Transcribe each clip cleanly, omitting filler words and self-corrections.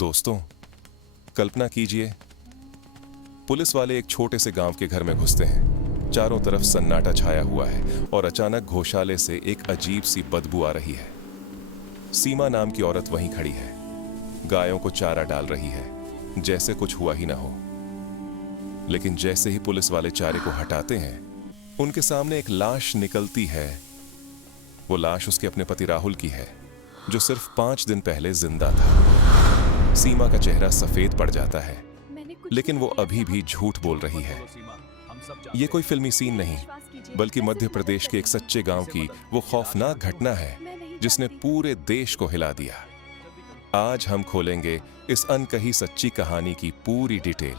दोस्तों, कल्पना कीजिए, पुलिस वाले एक छोटे से गांव के घर में घुसते हैं। चारों तरफ सन्नाटा छाया हुआ है और अचानक घोषाले से एक अजीब सी बदबू आ रही है। सीमा नाम की औरत वहीं खड़ी है, गायों को चारा डाल रही है, जैसे कुछ हुआ ही ना हो। लेकिन जैसे ही पुलिस वाले चारे को हटाते हैं, उनके सामने एक लाश निकलती है। वो लाश उसके अपने पति राहुल की है, जो सिर्फ 5 दिन पहले जिंदा था। सीमा का चेहरा सफेद पड़ जाता है, लेकिन वो अभी भी झूठ बोल रही है। ये कोई फिल्मी सीन नहीं, बल्कि मध्य प्रदेश के एक सच्चे गांव की वो खौफनाक घटना है जिसने पूरे देश को हिला दिया। आज हम खोलेंगे इस अनकही सच्ची कहानी की पूरी डिटेल,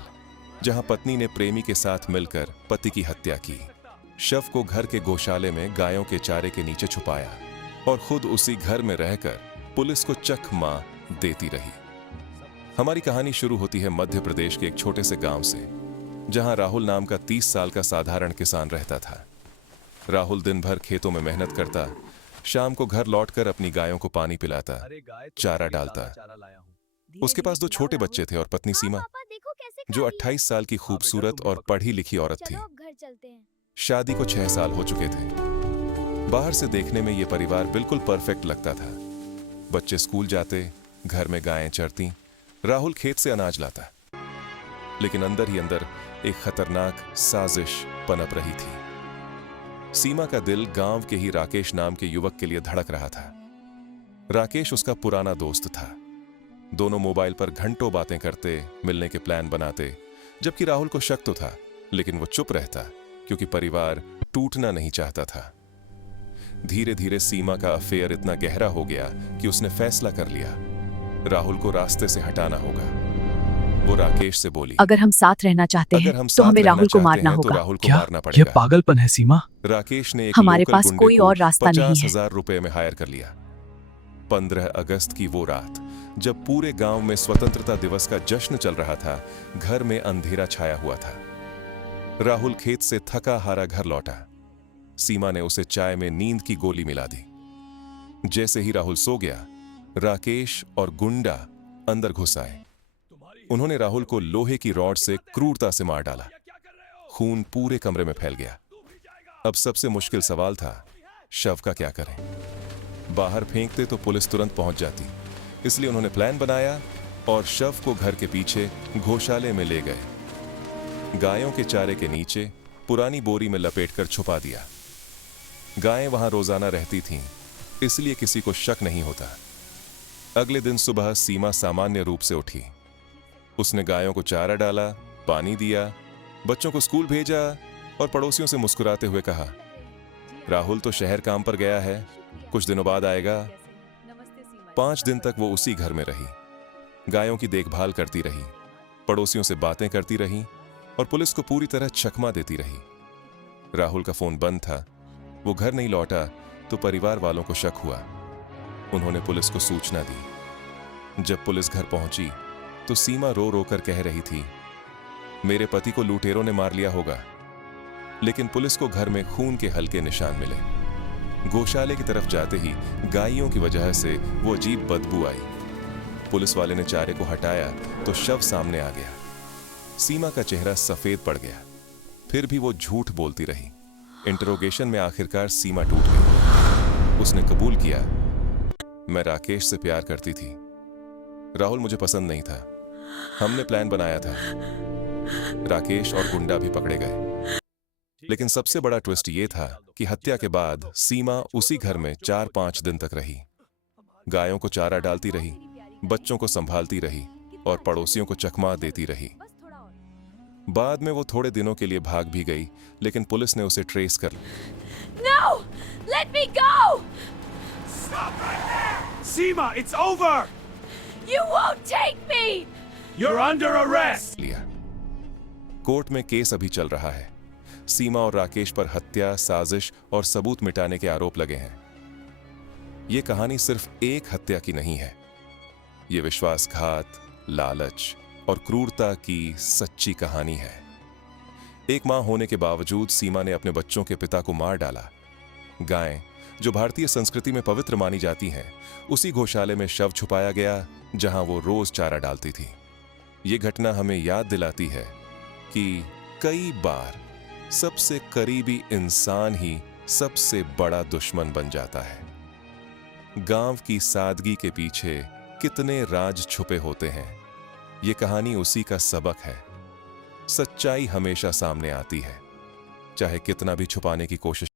जहां पत्नी ने प्रेमी के साथ मिलकर पति की हत्या की, शव को घर के गौशाले में गायों के चारे के नीचे छुपाया और खुद उसी घर में रहकर पुलिस को चकमा देती रही। हमारी कहानी शुरू होती है मध्य प्रदेश के एक छोटे से गांव से, जहां राहुल नाम का 30 साल का साधारण किसान रहता था। राहुल दिन भर खेतों में मेहनत करता, शाम को घर लौटकर अपनी गायों को पानी पिलाता, चारा डालता। उसके पास 2 छोटे बच्चे थे और पत्नी सीमा, जो 28 साल की खूबसूरत और पढ़ी लिखी औरत थी। शादी को 6 साल हो चुके थे। बाहर से देखने में यह परिवार बिल्कुल परफेक्ट लगता था। बच्चे स्कूल जाते, घर में गायें चरती, राहुल खेत से अनाज लाता। लेकिन अंदर ही अंदर एक खतरनाक साजिश पनप रही थी। सीमा का दिल गांव के ही राकेश नाम के युवक के लिए धड़क रहा था। राकेश उसका पुराना दोस्त था। दोनों मोबाइल पर घंटों बातें करते, मिलने के प्लान बनाते, जबकि राहुल को शक तो था, लेकिन वो चुप रहता क्योंकि परिवार टूटना नहीं चाहता था। धीरे धीरे सीमा का अफेयर इतना गहरा हो गया कि उसने फैसला कर लिया, राहुल को रास्ते से हटाना होगा। वो राकेश से बोली, अगर हम साथ रहना चाहते हैं तो हमें राहुल को मारना होगा। राहुल को क्या? मारना ये पड़ेगा। पागलपन है सीमा। राकेश ने एक हमारे लोकल पास गुंडे कोई को और रास्ता नहीं है। 50,000 रुपए में हायर कर लिया। 15 अगस्त की वो रात, जब पूरे गांव में स्वतंत्रता दिवस का जश्न चल रहा था, घर में अंधेरा छाया हुआ था। राहुल खेत से थका हारा घर लौटा। सीमा ने उसे चाय में नींद की गोली मिला दी। जैसे ही राहुल सो गया, राकेश और गुंडा अंदर घुस आए। उन्होंने राहुल को लोहे की रॉड से क्रूरता से मार डाला। खून पूरे कमरे में फैल गया। अब सबसे मुश्किल सवाल था, शव का क्या करें? बाहर फेंकते तो पुलिस तुरंत पहुंच जाती, इसलिए उन्होंने प्लान बनाया और शव को घर के पीछे गौशाले में ले गए। गायों के चारे के नीचे पुरानी बोरी में लपेटकर छुपा दिया। गायें वहां रोजाना रहती थीं, इसलिए किसी को शक नहीं होता। अगले दिन सुबह सीमा सामान्य रूप से उठी। उसने गायों को चारा डाला, पानी दिया, बच्चों को स्कूल भेजा और पड़ोसियों से मुस्कुराते हुए कहा, राहुल तो शहर काम पर गया है, कुछ दिनों बाद आएगा। 5 दिन तक वो उसी घर में रही, गायों की देखभाल करती रही, पड़ोसियों से बातें करती रही और पुलिस को पूरी तरह चकमा देती रही। राहुल का फोन बंद था। वो घर नहीं लौटा तो परिवार वालों को शक हुआ। उन्होंने पुलिस को सूचना दी। जब पुलिस घर पहुंची तो सीमा रो रो कर कह रही थी, मेरे पति को लुटेरों ने मार लिया होगा। लेकिन पुलिस को घर में खून के हल्के निशान मिले। गौशाले की तरफ जाते ही गायों की वजह से वो अजीब बदबू आई। पुलिस वाले ने चारे को हटाया तो शव सामने आ गया। सीमा का चेहरा सफेद पड़ गया, फिर भी वो झूठ बोलती रही। इंटरोगेशन में आखिरकार सीमा टूट गई। उसने कबूल किया, मैं राकेश से प्यार करती थी, राहुल मुझे पसंद नहीं था। हमने प्लान बनाया था। राकेश और गुंडा भी पकड़े गए। लेकिन सबसे बड़ा ट्विस्ट ये था कि हत्या के बाद सीमा उसी घर में 4-5 दिन तक रही। गायों को चारा डालती रही, बच्चों को संभालती रही और पड़ोसियों को चकमा देती रही। बाद में वो थोड़े दिनों के लिए भाग भी गई, लेकिन पुलिस ने उसे ट्रेस कर लिया। No! Let me go! Stop right there! Seema, it's over! You won't take me! You're under arrest! Court में केस अभी चल रहा है। सीमा और राकेश पर हत्या, साजिश और सबूत मिटाने के आरोप लगे हैं। यह कहानी सिर्फ एक हत्या की नहीं है, यह विश्वासघात, लालच और क्रूरता की सच्ची कहानी है। एक मां होने के बावजूद सीमा ने अपने बच्चों के पिता को मार डाला। गायें जो भारतीय संस्कृति में पवित्र मानी जाती हैं, उसी गौशाले में शव छुपाया गया जहां वो रोज चारा डालती थी। ये घटना हमें याद दिलाती है कि कई बार सबसे करीबी इंसान ही सबसे बड़ा दुश्मन बन जाता है। गांव की सादगी के पीछे कितने राज छुपे होते हैं, ये कहानी उसी का सबक है। सच्चाई हमेशा सामने आती है, चाहे कितना भी छुपाने की कोशिश